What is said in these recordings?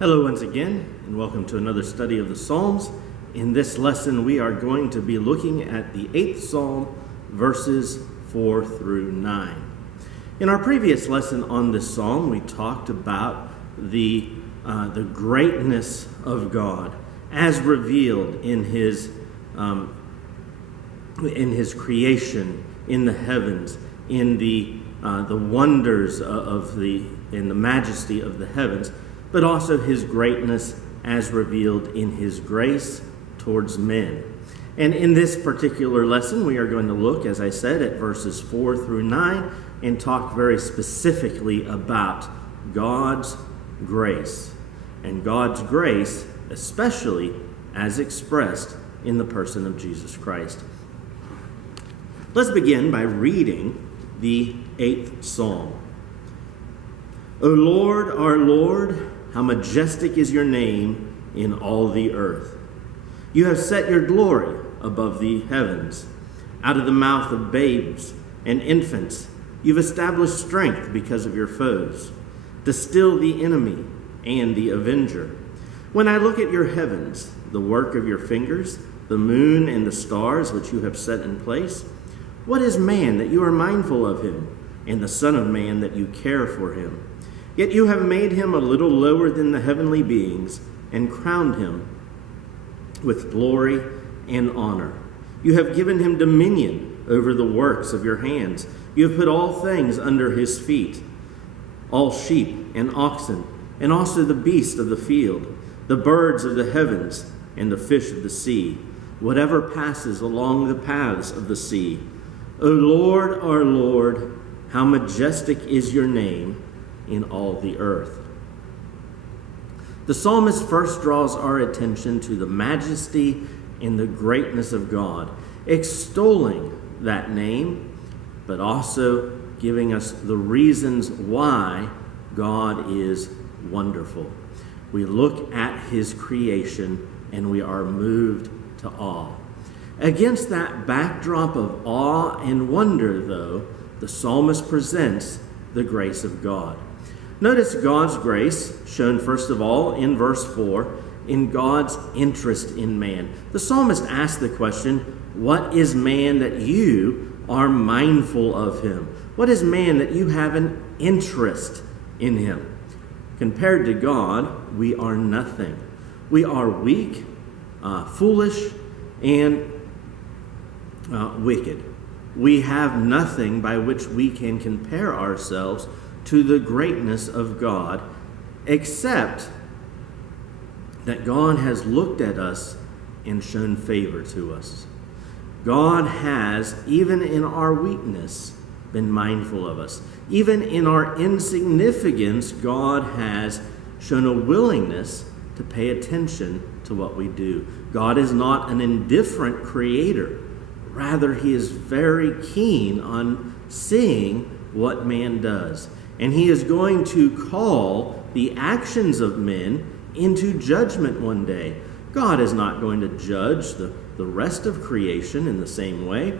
Hello once again, and welcome to another study of the Psalms. In this lesson, we are going to be looking at the 8th Psalm, verses 4 through 9. In our previous lesson on this psalm, we talked about the greatness of God as revealed in His creation, in the heavens, in the wonders in the majesty of the heavens, but also His greatness as revealed in His grace towards men. And in this particular lesson, we are going to look, as I said, at verses 4 through 9 and talk very specifically about God's grace. And God's grace, especially as expressed in the person of Jesus Christ. Let's begin by reading the 8th Psalm. O Lord, our Lord, how majestic is your name in all the earth. You have set your glory above the heavens. Out of the mouth of babes and infants, you've established strength because of your foes, to still the enemy and the avenger. When I look at your heavens, the work of your fingers, the moon and the stars which you have set in place, what is man that you are mindful of him, and the Son of Man that you care for him? Yet you have made him a little lower than the heavenly beings and crowned him with glory and honor. You have given him dominion over the works of your hands. You have put all things under his feet, all sheep and oxen, and also the beasts of the field, the birds of the heavens, and the fish of the sea, whatever passes along the paths of the sea. O Lord, our Lord, how majestic is your name in all the earth. The psalmist first draws our attention to the majesty and the greatness of God, extolling that name, but also giving us the reasons why God is wonderful. We look at his creation and we are moved to awe. Against that backdrop of awe and wonder, though, the psalmist presents the grace of God. Notice God's grace, shown first of all in verse 4, in God's interest in man. The psalmist asks the question, what is man that you are mindful of him? What is man that you have an interest in him? Compared to God, we are nothing. We are weak, foolish, and wicked. We have nothing by which we can compare ourselves to the greatness of God, except that God has looked at us and shown favor to us. God has, even in our weakness, been mindful of us. Even in our insignificance, God has shown a willingness to pay attention to what we do. God is not an indifferent creator. Rather, he is very keen on seeing what man does. And he is going to call the actions of men into judgment one day. God is not going to judge the rest of creation in the same way.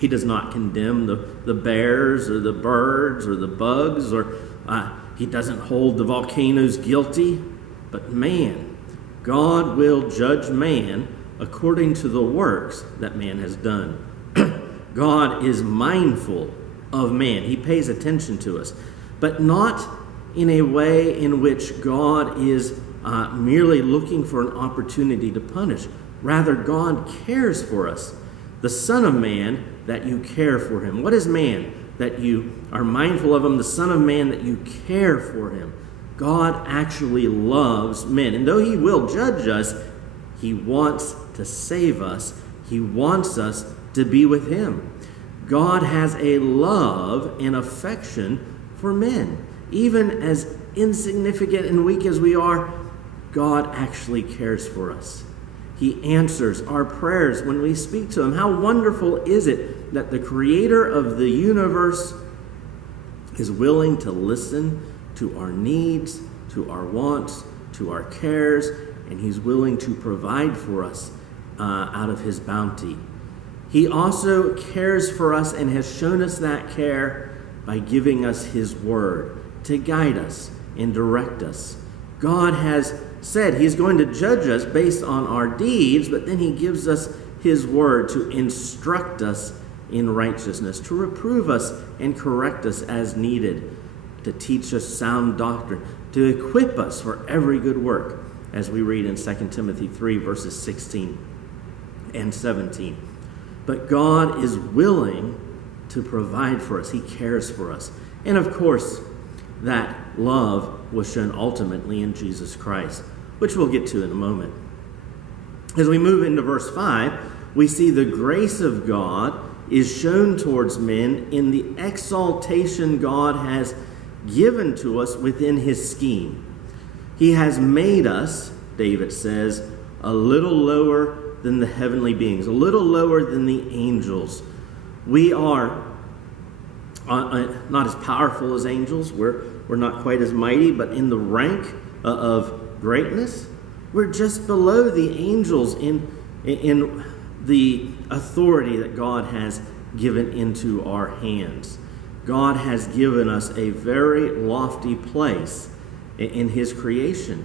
He does not condemn the bears or the birds or the bugs, or he doesn't hold the volcanoes guilty. But man, God will judge man according to the works that man has done. God is mindful of man. He pays attention to us, but not in a way in which God is merely looking for an opportunity to punish. Rather, God cares for us. The Son of Man, that you care for him. What is man? That you are mindful of him. The Son of Man, that you care for him. God actually loves men. And though he will judge us, he wants to save us. He wants us to be with him. God has a love and affection for men. Even as insignificant and weak as we are, God actually cares for us. He answers our prayers when we speak to him. How wonderful is it that the creator of the universe is willing to listen to our needs, to our wants, to our cares, and he's willing to provide for us out of his bounty. He also cares for us and has shown us that care by giving us his word to guide us and direct us. God has said he's going to judge us based on our deeds, but then he gives us his word to instruct us in righteousness, to reprove us and correct us as needed, to teach us sound doctrine, to equip us for every good work, as we read in 2 Timothy 3, verses 16 and 17. But God is willing to provide for us. He cares for us. And of course, that love was shown ultimately in Jesus Christ, which we'll get to in a moment. As we move into verse 5, we see the grace of God is shown towards men in the exaltation God has given to us within his scheme. He has made us, David says, a little lower than the heavenly beings, a little lower than the angels. We are not as powerful as angels. We're not quite as mighty, but in the rank of greatness, we're just below the angels in the authority that God has given into our hands. God has given us a very lofty place in his creation.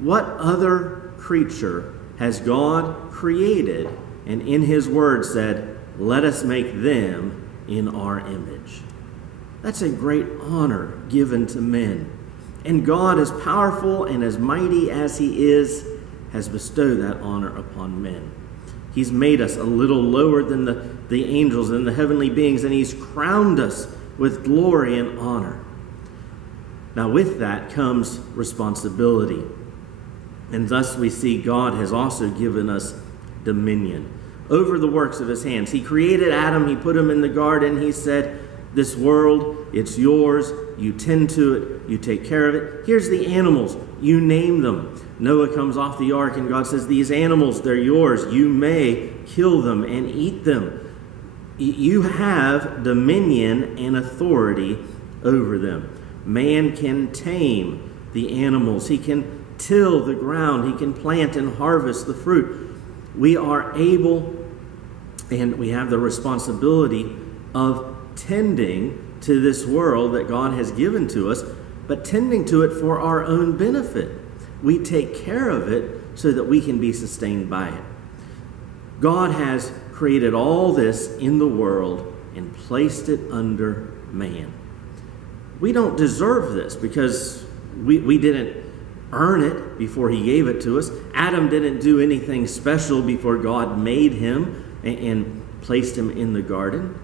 What other creature has God created and in his word said, "Let us make them in our image"? That's a great honor given to men. And God, as powerful and as mighty as he is, has bestowed that honor upon men. He's made us a little lower than the angels and the heavenly beings, and he's crowned us with glory and honor. Now with that comes responsibility. And thus we see God has also given us dominion over the works of his hands. He created Adam, he put him in the garden, he said, "This world, it's yours, you tend to it, you take care of it. Here's the animals, you name them." Noah comes off the ark and God says, "These animals, they're yours, you may kill them and eat them." You have dominion and authority over them. Man can tame the animals. He can till the ground. He can plant and harvest the fruit. We are able and we have the responsibility of tending to this world that God has given to us, but tending to it for our own benefit. We take care of it so that we can be sustained by it. God has created all this in the world and placed it under man. We don't deserve this because we didn't earn it before he gave it to us. Adam didn't do anything special before God made him and placed him in the garden.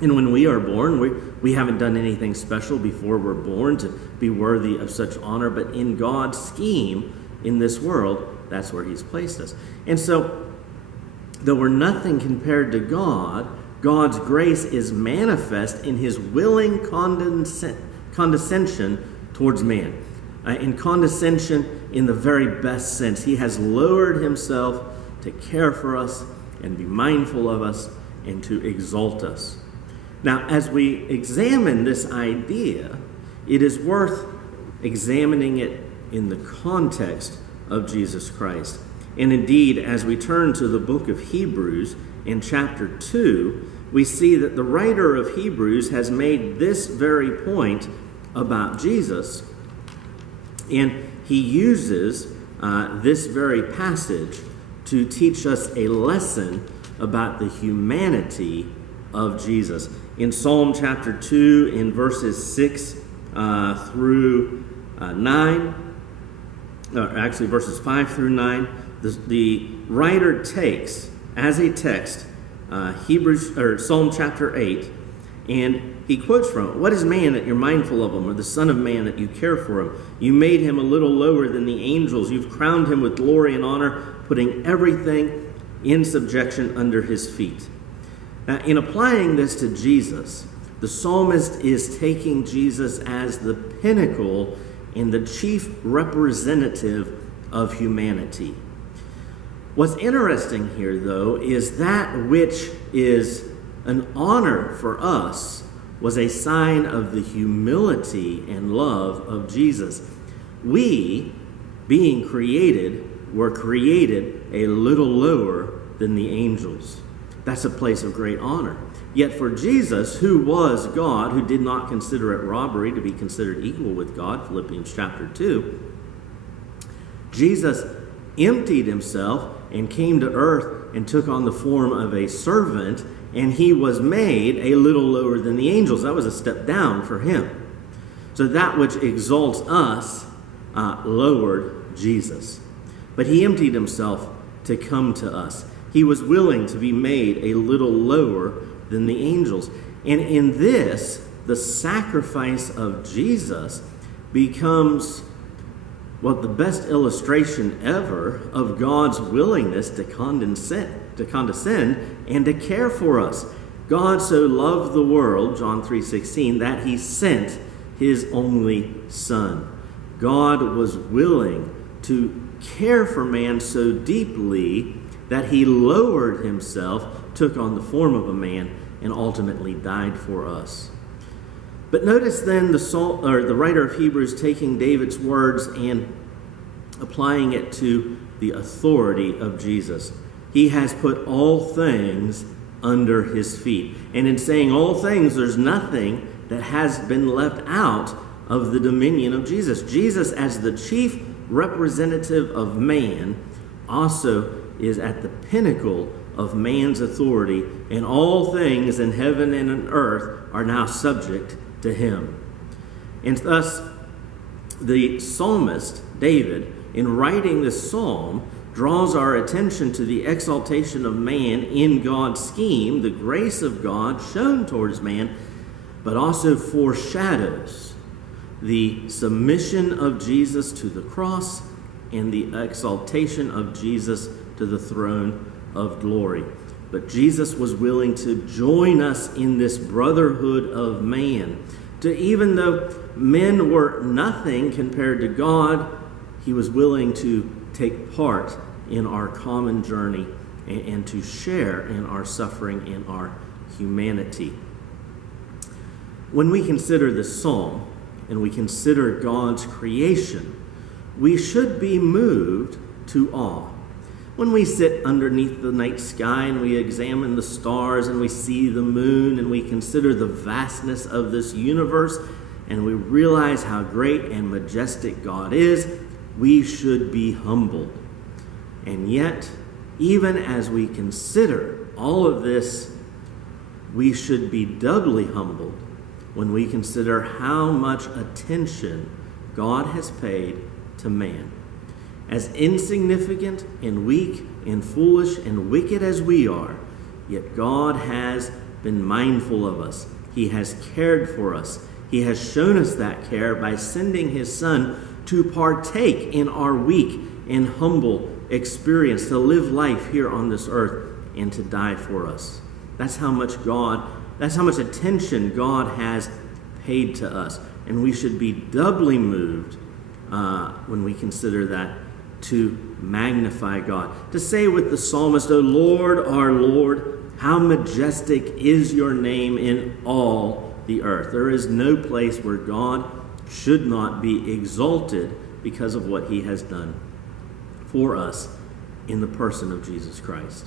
And when we are born, we haven't done anything special before we're born to be worthy of such honor. But in God's scheme in this world, that's where he's placed us. And so, though we're nothing compared to God, God's grace is manifest in his willing condescension towards man. In condescension in the very best sense. He has lowered himself to care for us and be mindful of us and to exalt us. Now, as we examine this idea, it is worth examining it in the context of Jesus Christ. And indeed, as we turn to the book of Hebrews in chapter 2, we see that the writer of Hebrews has made this very point about Jesus, and he uses this very passage to teach us a lesson about the humanity of Jesus. In Psalm chapter 2, in verses 6 through 9, or actually verses 5 through 9, the writer takes as a text Psalm chapter 8, and he quotes from it. "What is man that you're mindful of him, or the son of man that you care for him? You made him a little lower than the angels. You've crowned him with glory and honor, putting everything in subjection under his feet." Now, in applying this to Jesus, the psalmist is taking Jesus as the pinnacle and the chief representative of humanity. What's interesting here, though, is that which is an honor for us was a sign of the humility and love of Jesus. We, being created, were created a little lower than the angels. That's a place of great honor. Yet for Jesus, who was God, who did not consider it robbery to be considered equal with God, Philippians chapter 2, Jesus emptied himself and came to earth and took on the form of a servant, and he was made a little lower than the angels. That was a step down for him. So that which exalts us lowered Jesus. But he emptied himself to come to us. He was willing to be made a little lower than the angels. And in this, the sacrifice of Jesus becomes, well, the best illustration ever of God's willingness to condescend and to care for us. God so loved the world, John 3:16, that he sent his only Son. God was willing to care for man so deeply that he lowered himself, took on the form of a man, and ultimately died for us. But notice then the writer of Hebrews taking David's words and applying it to the authority of Jesus. He has put all things under his feet. And in saying all things, there's nothing that has been left out of the dominion of Jesus. Jesus, as the chief representative of man, also is at the pinnacle of man's authority, and all things in heaven and on earth are now subject to him. And thus, the psalmist, David, in writing this psalm, draws our attention to the exaltation of man in God's scheme, the grace of God shown towards man, but also foreshadows the submission of Jesus to the cross and the exaltation of Jesus to the throne of glory. But Jesus was willing to join us in this brotherhood of man. To even though men were nothing compared to God, he was willing to take part in our common journey and to share in our suffering and our humanity. When we consider this psalm and we consider God's creation, we should be moved to awe. When we sit underneath the night sky and we examine the stars and we see the moon and we consider the vastness of this universe and we realize how great and majestic God is, we should be humbled. And yet, even as we consider all of this, we should be doubly humbled when we consider how much attention God has paid to man. As insignificant and weak and foolish and wicked as we are, yet God has been mindful of us. He has cared for us. He has shown us that care by sending his Son to partake in our weak and humble experience, to live life here on this earth and to die for us. That's how much attention God has paid to us. And we should be doubly moved when we consider that, to magnify God. To say with the psalmist, O Lord, our Lord, how majestic is your name in all the earth. There is no place where God should not be exalted because of what he has done for us in the person of Jesus Christ.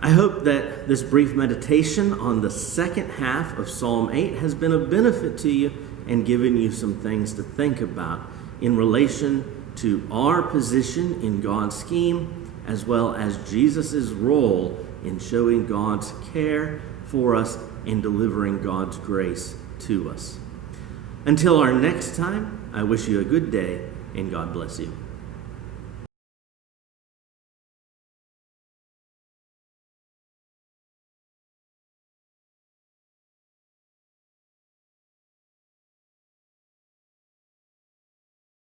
I hope that this brief meditation on the second half of Psalm 8 has been of benefit to you and given you some things to think about in relation to our position in God's scheme, as well as Jesus' role in showing God's care for us and delivering God's grace to us. Until our next time, I wish you a good day, and God bless you.